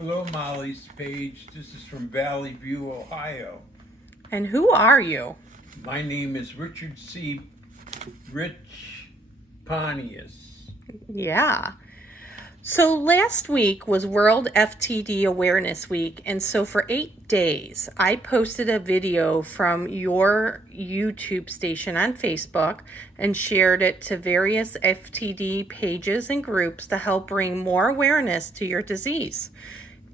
Hello, Molly's page. This is from Valley View, Ohio. And who are you? My name is Richard C. Rich Pontious. Yeah. So last week was World FTD Awareness Week, and so for 8 days, I posted a video from your YouTube station on Facebook and shared it to various FTD pages and groups to help bring more awareness to your disease.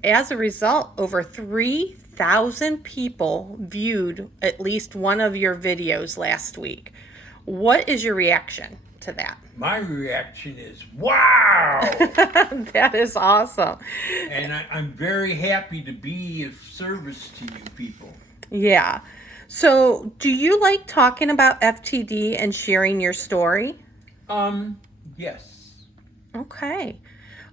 As a result, over 3,000 people viewed at least one of your videos last week. What is your reaction to that? My reaction is, wow! That is awesome. And I'm very happy to be of service to you people. Yeah. So, do you like talking about FTD and sharing your story? Yes. Okay.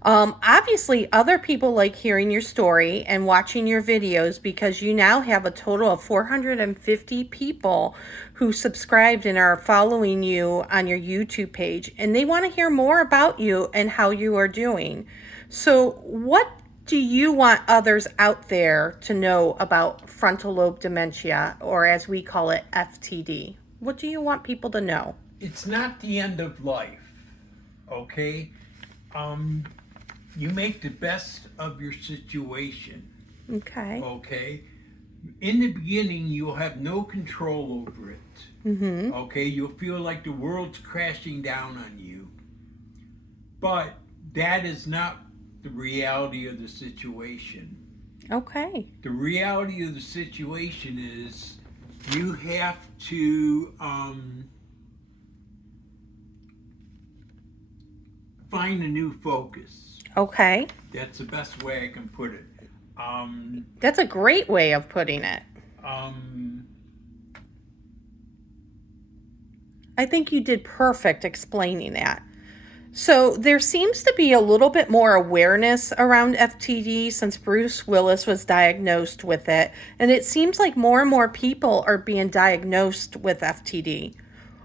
Obviously, other people like hearing your story and watching your videos because you now have a total of 450 people who subscribed and are following you on your YouTube page, and they want to hear more about you and how you are doing. So, what do you want others out there to know about frontal lobe dementia, or as we call it, FTD? What do you want people to know? It's not the end of life, okay? You make the best of your situation, Okay. okay? In the beginning, you'll have no control over it, okay? You'll feel like the world's crashing down on you. But that is not the reality of the situation. Okay. The reality of the situation is you have to find a new focus. Okay. That's the best way I can put it. That's a great way of putting it. I think you did perfect explaining that. So there seems to be a little bit more awareness around FTD since Bruce Willis was diagnosed with it, and it seems like more and more people are being diagnosed with FTD.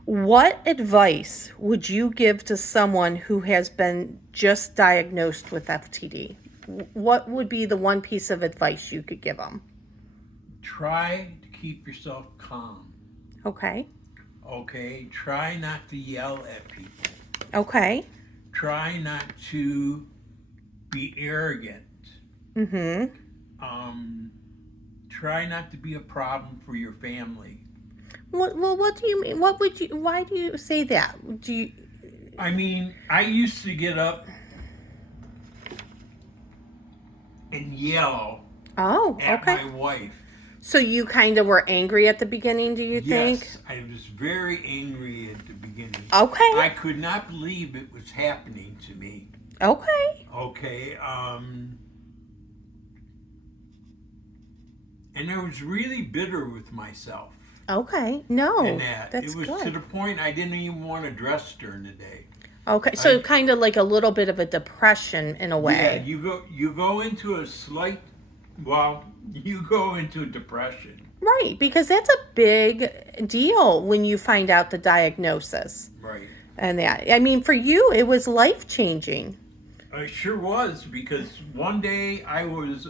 What advice would you give to someone who has been just diagnosed with FTD? What would be the one piece of advice you could give them? Try to keep yourself calm. Okay. Okay? Try not to yell at people. Okay. Try not to be arrogant. Try not to be a problem for your family. Well, what do you mean? Why do you say that? Do you? I mean, I used to get up and yell at Okay. my wife. So you kind of were angry at the beginning, do you think? Yes, I was very angry at the beginning. Okay. I could not believe it was happening to me. Okay. Okay, and I was really bitter with myself. Okay. No, And that that's it was good. to the point I didn't even want to dress during the day. Okay, so kind of like a little bit of a depression in a Yeah, way. you go into a slight, well, you go into depression. Right, because that's a big deal when you find out the diagnosis. Right. And that, I mean, for you, it was life-changing. It sure was, because one day I was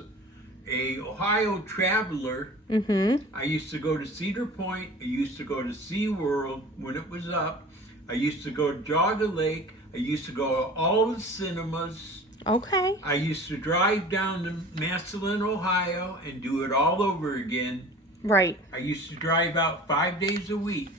a Ohio traveler. I used to go to Cedar Point. I used to go to SeaWorld when it was up. I used to go to Jogga Lake. I used to go to all the cinemas. Okay. I used to drive down to Massillon, Ohio, and do it all over again. Right. I used to drive out 5 days a week.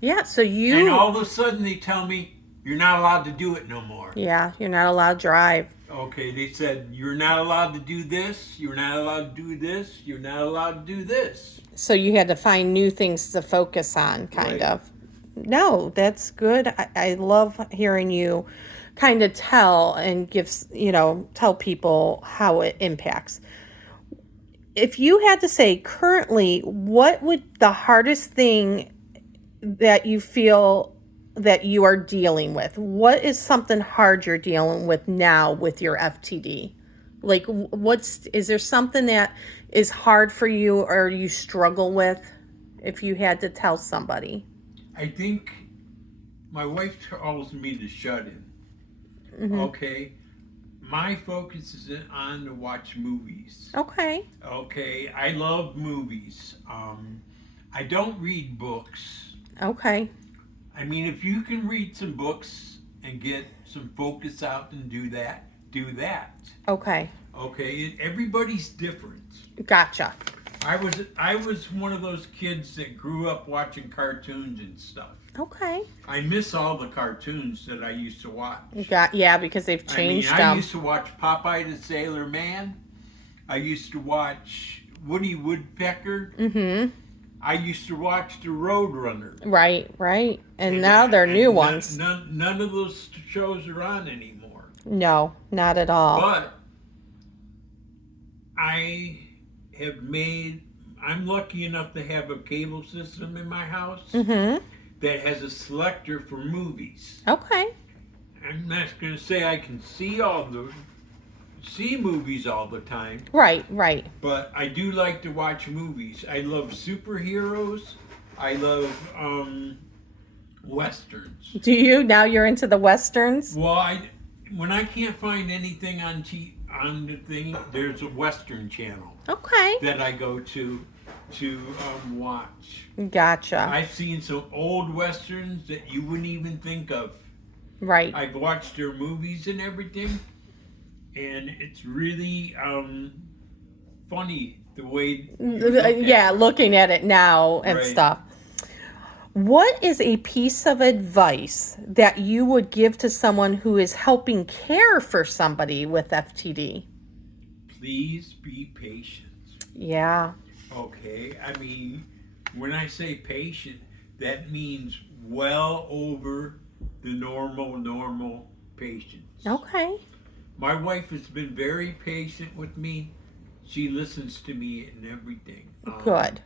Yeah, so you... And all of a sudden they tell me, you're not allowed to do it no more. Yeah, you're not allowed to drive. Okay, they said, you're not allowed to do this, you're not allowed to do this, you're not allowed to do this. So you had to find new things to focus on, kind of. No, that's good. I love hearing you kind of tell and tell people how it impacts. If you had to say currently, what would the hardest thing that you feel that you are dealing with? What is something hard you're dealing with now with your FTD? Like, is there something that is hard for you or you struggle with if you had to tell somebody? I think my wife tells me to shut in. Okay? my focus is on to watch movies. Okay. Okay, I love movies. I don't read books. Okay. I mean, if you can read some books and get some focus out and do that, do that. Okay. Okay, everybody's different. Gotcha. I was one of those kids that grew up watching cartoons and stuff. Okay. I miss all the cartoons that I used to watch. Yeah, because they've changed I them. used to watch Popeye the Sailor Man. I used to watch Woody Woodpecker. Mm-hmm. I used to watch the Roadrunner. Right. And now they're new ones. None of those shows are on anymore. No, not at all. But I'm lucky enough to have a cable system in my house that has a selector for movies. Okay. I'm not going to say I can see movies all the time. Right. But I do like to watch movies. I love superheroes. I love westerns. Do you? Now you're into the westerns? Well, when I can't find anything on the thing, there's a western channel. Okay. That I go to watch. Gotcha. I've seen some old westerns that you wouldn't even think of. Right. I've watched their movies and everything, and it's really funny the way. Looking at it now and stuff. What is a piece of advice that you would give to someone who is helping care for somebody with FTD? Please be patient. Yeah. Okay. I mean, when I say patient, that means well over the normal patience. Okay. My wife has been very patient with me. She listens to me and everything. Good.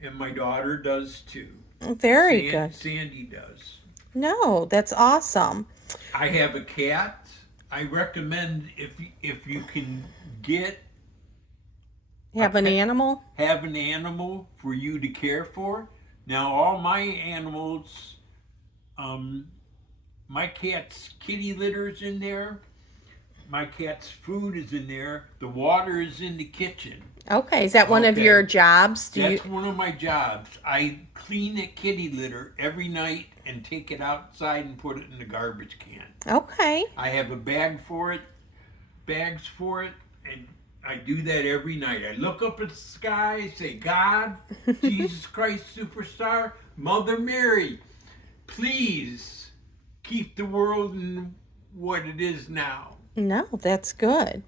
And my daughter does too. Very good. Sandy does. No, that's awesome. I have a cat. I recommend if you can have an animal for you to care for. Now all my animals, my cat's kitty litter's in there. My cat's food is in there. The water is in the kitchen. Okay, is that one of your jobs? That's one of my jobs. I clean the kitty litter every night and take it outside and put it in the garbage can. Okay. I have a bags for it, and I do that every night. I look up at the sky, say, God, Jesus Christ Superstar, Mother Mary, please keep the world in what it is now. No, that's good.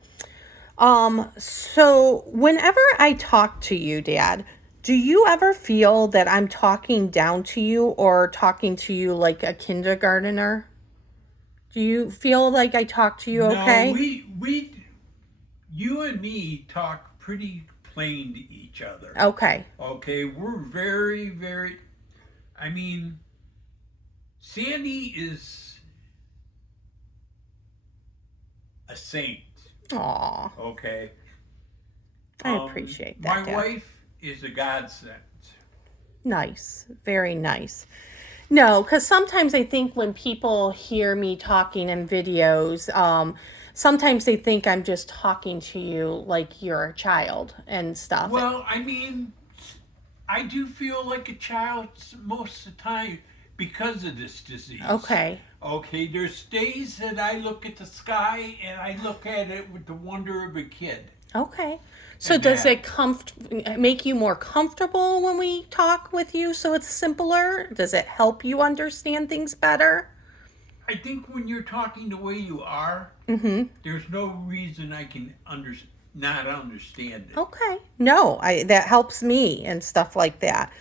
So whenever I talk to you, Dad, do you ever feel that I'm talking down to you or talking to you like a kindergartner? Do you feel like I talk to you okay? No, you and me talk pretty plain to each other. Okay. Okay, we're very, very, Sandy is a saint. Aw. Okay. I appreciate that, My Dad. wife is a godsend. Nice. Very nice. No, because sometimes I think when people hear me talking in videos, sometimes they think I'm just talking to you like you're a child and stuff. Well, I do feel like a child most of the time because of this disease. Okay. Okay, there's days that I look at the sky and I look at it with the wonder of a kid. Okay. So does it make you more comfortable when we talk with you so it's simpler? Does it help you understand things better? I think when you're talking the way you are, there's no reason I can not understand it. Okay. No, that helps me and stuff like that.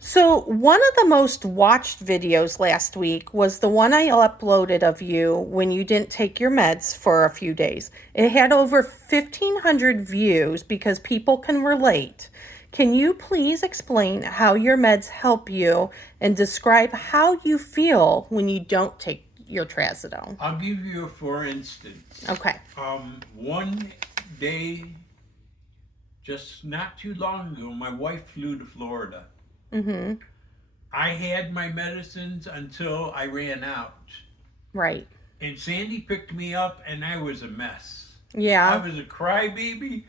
So one of the most watched videos last week was the one I uploaded of you when you didn't take your meds for a few days. It had over 1,500 views because people can relate. Can you please explain how your meds help you and describe how you feel when you don't take your trazodone? I'll give you a for instance. Okay. One day, just not too long ago, my wife flew to Florida. I had my medicines until I ran out. Right. And Sandy picked me up, and I was a mess. Yeah. I was a crybaby.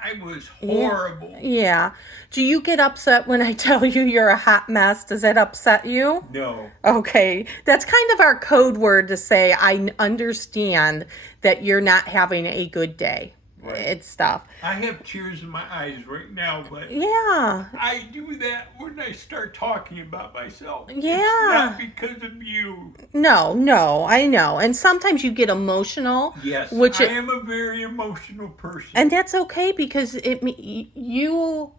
I was horrible. Yeah. Do you get upset when I tell you you're a hot mess? Does that upset you? No. Okay. That's kind of our code word to say I understand that you're not having a good day. Right. It's stuff. I have tears in my eyes right now, but Yeah. I do that when I start talking about myself. Yeah. It's not because of you. No, I know. And sometimes you get emotional. Yes, which I am a very emotional person. And that's okay because you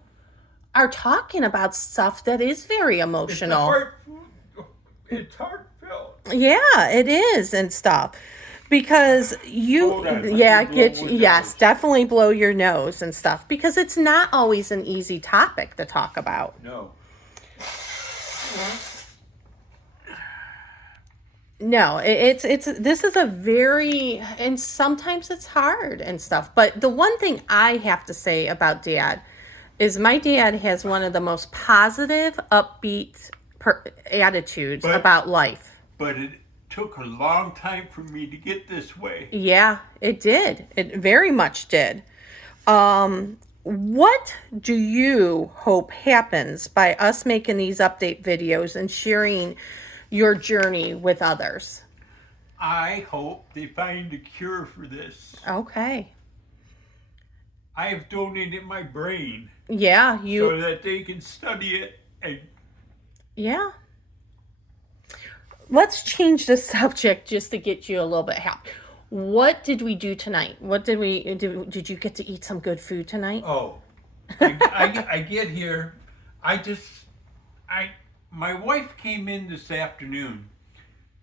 are talking about stuff that is very emotional. It's heartfelt. Yeah, it is and stuff. Because yes, definitely blow your nose and stuff because it's not always an easy topic to talk about. No. No, it's this is a very, and sometimes it's hard and stuff. But the one thing I have to say about Dad is my dad has one of the most positive, upbeat attitudes about life. But it took a long time for me to get this way. Yeah, it did. It very much did. What do you hope happens by us making these update videos and sharing your journey with others? I hope they find a cure for this. Okay. I have donated my brain. Yeah, so that they can study it and. Yeah. Let's change the subject just to get you a little bit happy. What did we do tonight? What did we do? Did you get to eat some good food tonight? Oh, I get here. My wife came in this afternoon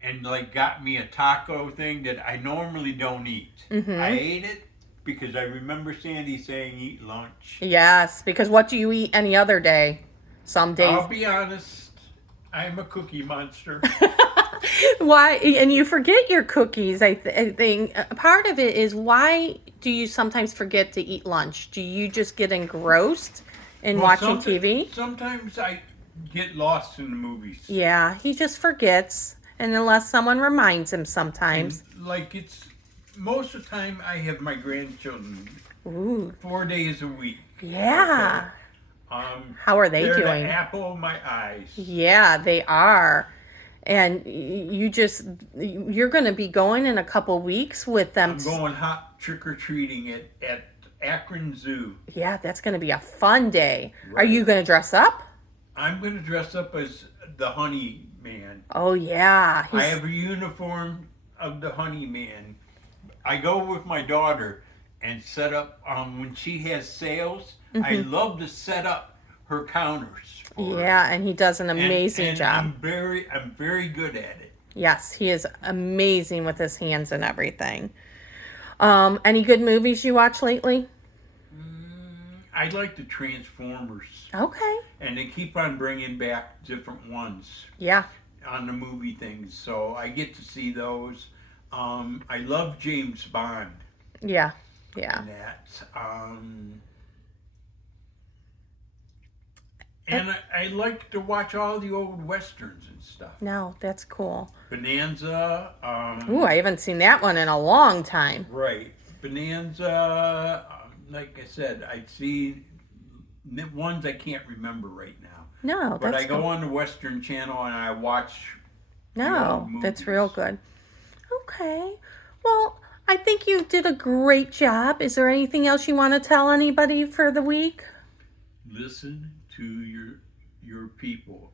and got me a taco thing that I normally don't eat. Mm-hmm. I ate it because I remember Sandy saying eat lunch. Yes, because what do you eat any other day? Some days. I'll be honest, I'm a cookie monster. Why? And you forget your cookies. I think part of it is, why do you sometimes forget to eat lunch? Do you just get engrossed in watching TV? Sometimes I get lost in the movies. Yeah, he just forgets, and unless someone reminds him sometimes. And it's most of the time I have my grandchildren. Ooh. 4 days a week. Yeah. Okay. How are they doing? They're the apple of my eyes. Yeah, they are. And you're going to be going in a couple weeks with them. I'm going hot trick-or-treating at Akron Zoo. Yeah, that's going to be a fun day. Right. Are you going to dress up? I'm going to dress up as the Honey Man. Oh, yeah. I have a uniform of the Honey Man. I go with my daughter and set up, when she has sales, mm-hmm. I love to set up her counters for her. And he does an amazing job. I'm very good at it. Yes, he is amazing with his hands and everything. Any good movies you watch lately? I like the Transformers. Okay. And they keep on bringing back different ones. Yeah. On the movie things, so I get to see those. I love James Bond. Yeah. And that. I like to watch all the old westerns and stuff. No, that's cool. Bonanza. Ooh, I haven't seen that one in a long time. Right. Bonanza, like I said, I see ones I can't remember right now. No, but I go on the Western Channel and I watch. No, that's real good. Okay. Well, I think you did a great job. Is there anything else you want to tell anybody for the week? Listen to your people.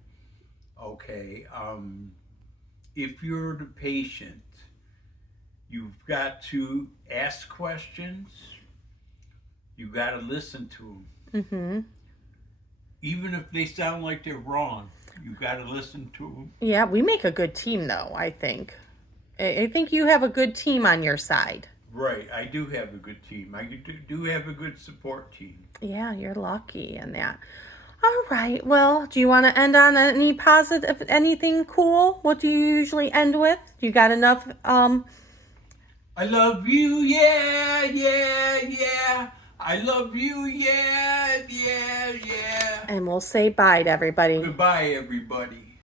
Okay. If you're the patient, you've got to ask questions. You've got to listen to them. Mm-hmm. Even if they sound like they're wrong, you got to listen to them. Yeah, we make a good team, though, I think. I think you have a good team on your side. Right, I do have a good team. I do have a good support team. Yeah, you're lucky in that. All right, well, do you want to end on any positive, anything cool? What do you usually end with? You got enough, I love you, yeah, yeah, yeah. I love you, yeah, yeah, yeah. And we'll say bye to everybody. Goodbye, everybody.